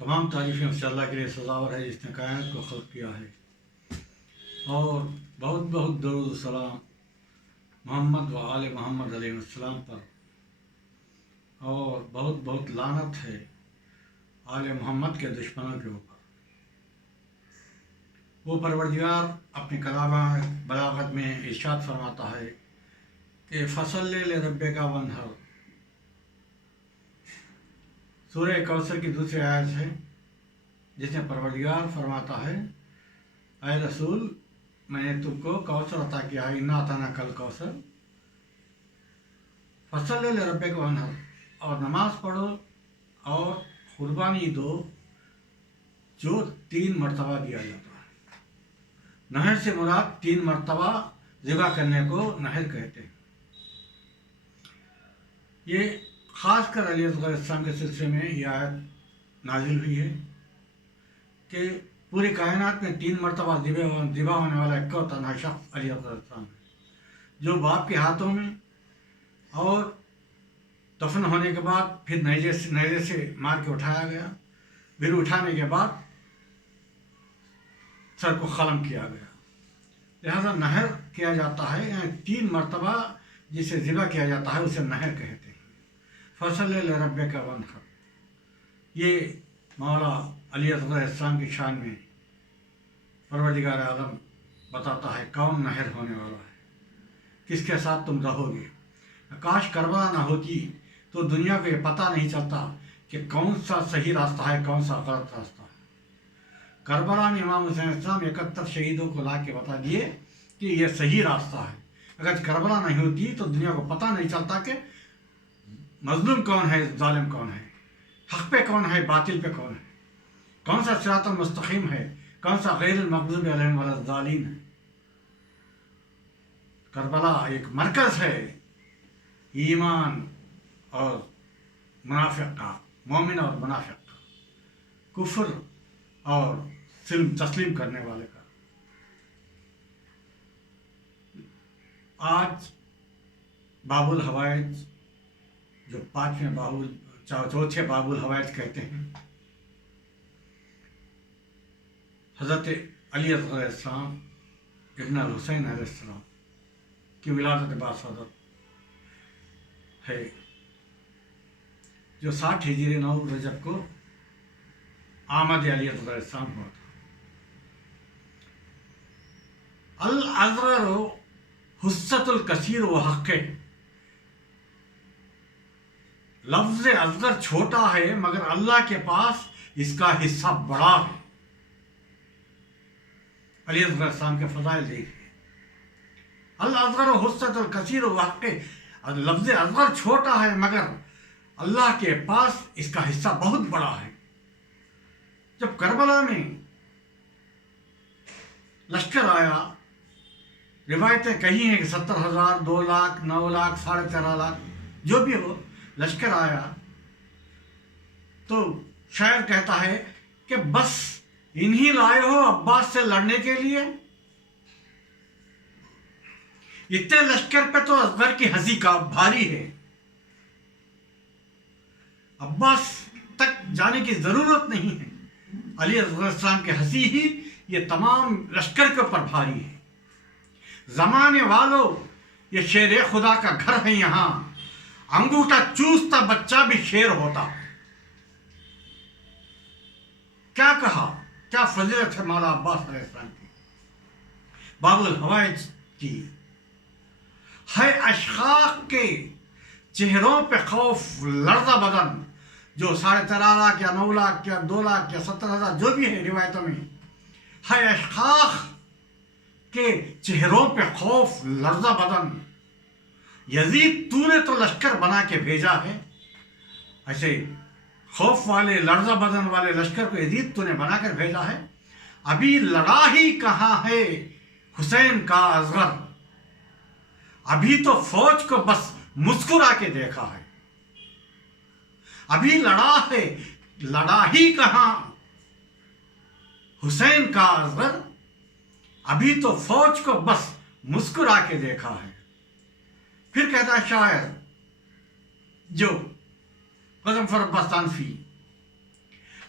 تمام تعریفیں اس اللہ کے لیے سزاور ہے جس نے کائنات کو خلق کیا ہے، اور بہت بہت درود و سلام محمد و آل محمد علیہ السلام پر، اور بہت بہت لعنت ہے آل محمد کے دشمنوں کے اوپر۔ وہ پروردگار اپنی کلام بلاغت میں ارشاد فرماتا ہے کہ فصل لربک وانحر، سورہ کوثر کی دوسری آیت ہے جس میں پروردگار فرماتا ہے اے رسول میں نے تم کو کوثر عطا کیا ہے، انا اعطیناک الکوثر، فصل لربک وانحر، اور نماز پڑھو اور قربانی دو جو 3 مرتبہ دیا جاتا ہے۔ نہر سے مراد 3 مرتبہ ذبح کرنے کو نہر کہتے ہیں۔ یہ خاص کر علی اصغر السلام کے سلسلے میں یہ آیت نازل ہوئی ہے کہ پوری کائنات میں 3 مرتبہ ذبح ہونے والا ایک اور تنہا شخص علی اصغر السلام ہے، جو باپ کے ہاتھوں میں اور دفن ہونے کے بعد پھر نیزے سے مار کے اٹھایا گیا، پھر اٹھانے کے بعد سر کو قلم کیا گیا، لہذا نہر کیا جاتا ہے، یعنی 3 مرتبہ جسے ذبح کیا جاتا ہے اسے نہر کہتے ہیں۔ فصل لربک وانحر، یہ مولا علی اصغر السلام کی شان میں پروردگار عالم بتاتا ہے کون نہر ہونے والا ہے، کس کے ساتھ تم رہو گے۔ کاش کربلا نہ ہوتی تو دنیا کو یہ پتہ نہیں چلتا کہ کون سا صحیح راستہ ہے کون سا غلط راستہ ہے۔ کربلا میں امام حسین السلام 71 شہیدوں کو لا کے بتا دیے کہ یہ صحیح راستہ ہے۔ اگر کربلا نہیں ہوتی تو دنیا کو پتہ نہیں چلتا کہ مظلوم کون ہے، ظالم کون ہے، حق پہ کون ہے، باطل پہ کون ہے، کون سا صراط المستقیم ہے، کون سا غیر المغضوب علیہم ولا الضالین ہے۔ کربلا ایک مرکز ہے ایمان اور منافق کا، مومن اور منافق کا، کفر اور تسلیم کرنے والے کا۔ آج باب الحوائج، جو 5ویں چوتھے باب الحوائج کہتے ہیں، حضرت علی اصغر السلام ابن الحسین علیہ السلام کی ولادت باصادت ہے، جو 60 ہجری 9 رجب کو آمد علی اصغر السلام ہوا تھا۔ الاصغر حصۃ الکثیر و حق، لفظ اصغر چھوٹا ہے مگر اللہ کے پاس اس کا حصہ بڑا ہے۔ علی اصغر السلام کے فضائل دیکھیے، الاصغر حصۃ الکثیر و حق، لفظ اصغر چھوٹا ہے مگر اللہ کے پاس اس کا حصہ بہت بڑا ہے۔ جب کربلا میں لشکر آیا، روایتیں کہی ہیں کہ 70,000، 2 لاکھ، 9 لاکھ، 13.5 لاکھ، جو بھی ہو، لشکر آیا تو شاعر کہتا ہے کہ بس انہی لائے ہو عباس سے لڑنے کے لیے، اتنے لشکر پہ تو اصغر کی ہنسی کا بھاری ہے، عباس تک جانے کی ضرورت نہیں ہے، علی اصغر السلام کی ہنسی ہی یہ تمام لشکر کے اوپر بھاری ہے۔ زمانے والوں یہ شیر خدا کا گھر ہے، یہاں انگوٹھا چوستا بچہ بھی شیر ہوتا۔ کیا کہا، کیا فضیلت ہے مولا عباس علیہ السلام کی۔ باب الحوائج کی ہے اشقاق کے چہروں پہ خوف لرزہ بدن، جو 13.5 لاکھ یا 9 لاکھ یا 2 لاکھ یا 70,000 جو بھی ہے روایتوں میں، ہے اشقاق کے چہروں پہ خوف لرزہ بدن، یزید تو نے تو لشکر بنا کے بھیجا ہے۔ ایسے خوف والے لرزہ بدن والے لشکر کو یزید تو نے بنا کر بھیجا ہے۔ ابھی لڑا ہی کہاں ہے حسین کا اصغر، ابھی تو فوج کو بس مسکرا کے دیکھا ہے۔ ابھی لڑا ہی کہاں حسین کا اصغر، ابھی تو فوج کو بس مسکرا کے دیکھا ہے۔ پھر کہتا ہے شاعر جو غضنفر عباس تانفی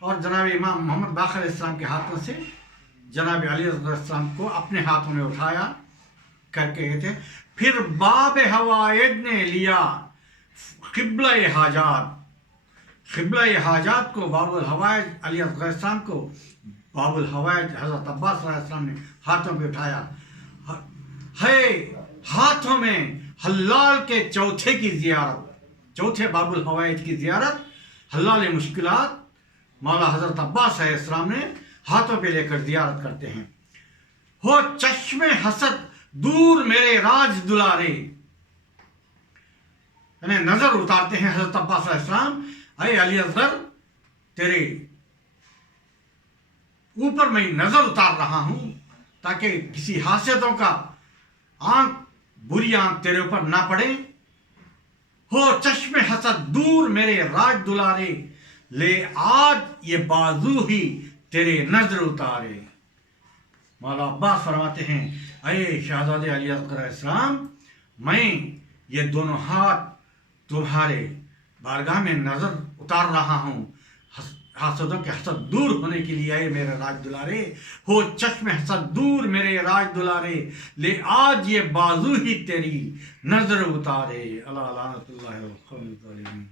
اور جناب امام محمد باقر علیہ السلام کے ہاتھوں سے جناب علی اصغر السلام کو اپنے ہاتھوں میں اٹھایا کر کے گئے تھے. پھر باب حوائج نے لیا قبلہ حاجات. قبلہ حاجات کو باب الحوائج علی اصغر السلام کو باب الحوائج حضرت عباس علیہ السلام نے ہاتھوں پہ اٹھایا. ہے ہاتھوں میں حلال کے چوتھے کی زیارت، چوتھے باب الحوائج کی زیارت، حلال مشکلات مولا حضرت عباس علیہ السلام نے ہاتھوں پہ لے کر زیارت کرتے ہیں. ہو چشم حسد دور میرے راج دلارے، یعنی نظر اتارتے ہیں حضرت عباس علیہ السلام، اے علی اصغر تیرے اوپر میں نظر اتار رہا ہوں تاکہ کسی حاسدوں کا آنکھ، بری آنکھ تیرے اوپر نہ پڑے. ہو چشم حسد دور میرے راج دلارے، لے آج یہ بازو ہی تیرے نظر اتارے. مولا عباس فرماتے ہیں اے شہزادے علی اصغر علیہ السلام، میں یہ دونوں ہاتھ تمہارے بارگاہ میں نظر اتار رہا ہوں حاسدوں کے حسد دور ہونے کے لیے. اے میرے راج دلارے، ہو چشم حسد دور میرے راج دلارے، لے آج یہ بازو ہی تیری نظر اتارے. اللہ لعنت اللہ علی القوم الظالمین.